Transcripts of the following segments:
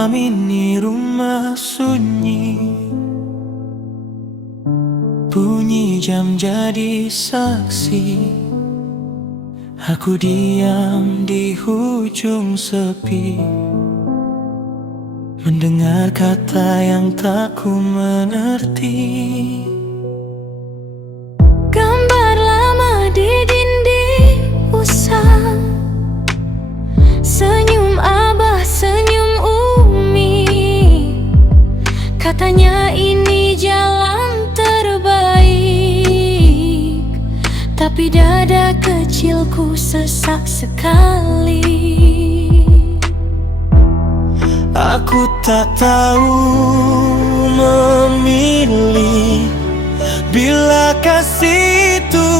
Malam ini rumah sunyi, bunyi jam jadi saksi. Aku diam di ujung sepi, mendengar kata yang tak ku mengerti. Gambar lama di dinding usang, senyum abah, senyum umi. Katanya ini jalan terbaik, tapi dada kecilku sesak sekali. Aku tak tahu memilih bila kasih itu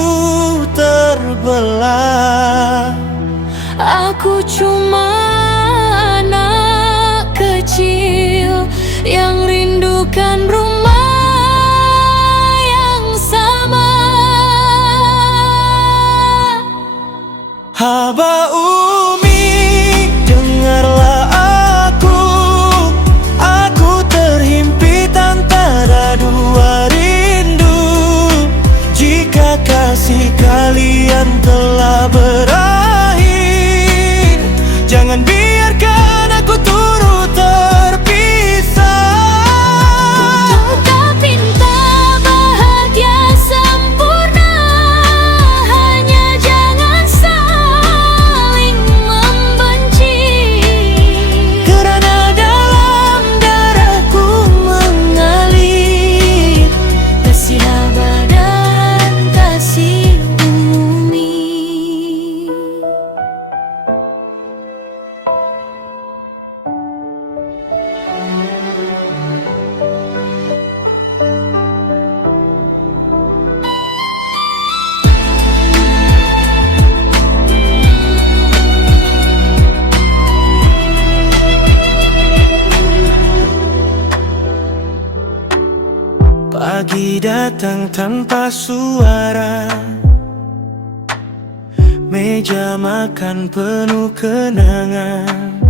terbelah. Aku cuma anak kecil yang rindukan rumah yang sama. Abah Umi, dengarlah aku terhimpit antara dua rindu. Jika kasih kalian telah berakhir, jangan biarkan aku turut terpisah. Ku tak minta bahagia sempurna, hanya jangan saling membenci. Kerana dalam darahku mengalir Kasih abah dan kasih umi. Pagi datang tanpa suara, meja makan penuh kenangan.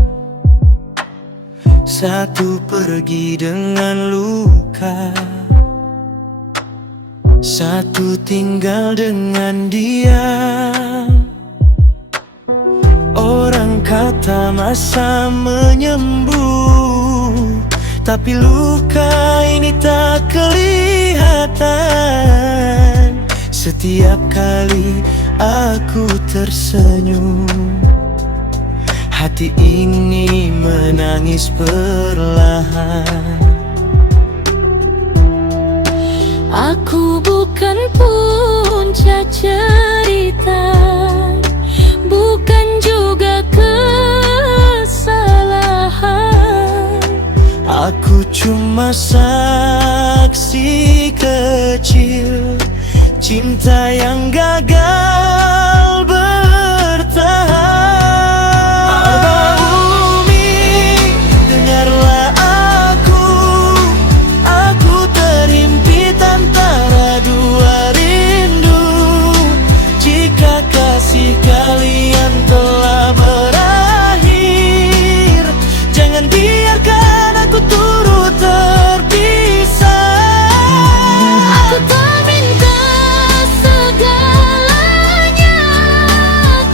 Satu pergi dengan luka, satu tinggal dengan diam. Orang kata masa menyembuh, tapi luka ini tak kelihatan. Setiap kali aku tersenyum, hati ini menangis perlahan. Aku bukan puncak cerita, bukan juga kesalahan. Aku cuma saksi kecil cinta yang gagal bertahan. Abah Umi, dengarlah aku terhimpit antara dua rindu. Jika kasih kalian telah berakhir, jangan biarkan aku turut terpisah. Aku tak minta segalanya,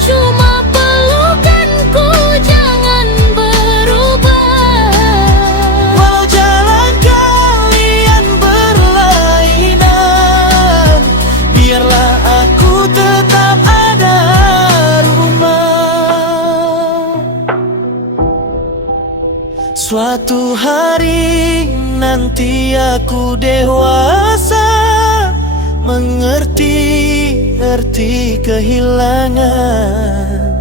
cuma pelukanku jangan berubah. Walau jalan kalian berlainan, biarlah aku tetap ada rumah. Suatu hari nanti aku dewasa, mengerti arti kehilangan.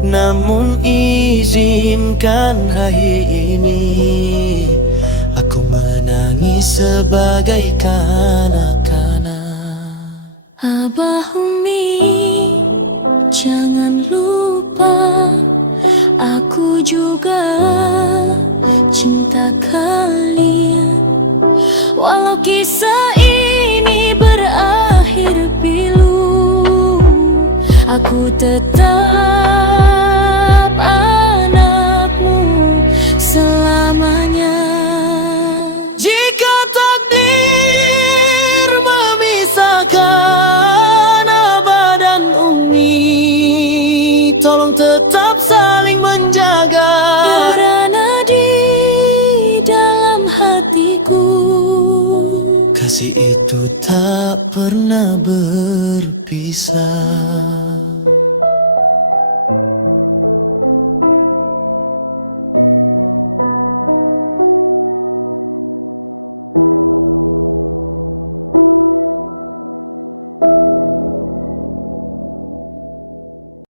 Namun izinkan hari ini aku menangis sebagai kanak-kanak. Abah Umi, jangan lupa aku juga cinta kalian. Walau kisah ini berakhir pilu, aku tetap anakmu selalu. saling menjaga. Merana di dalam hatiku. Kasih itu tak pernah berpisah.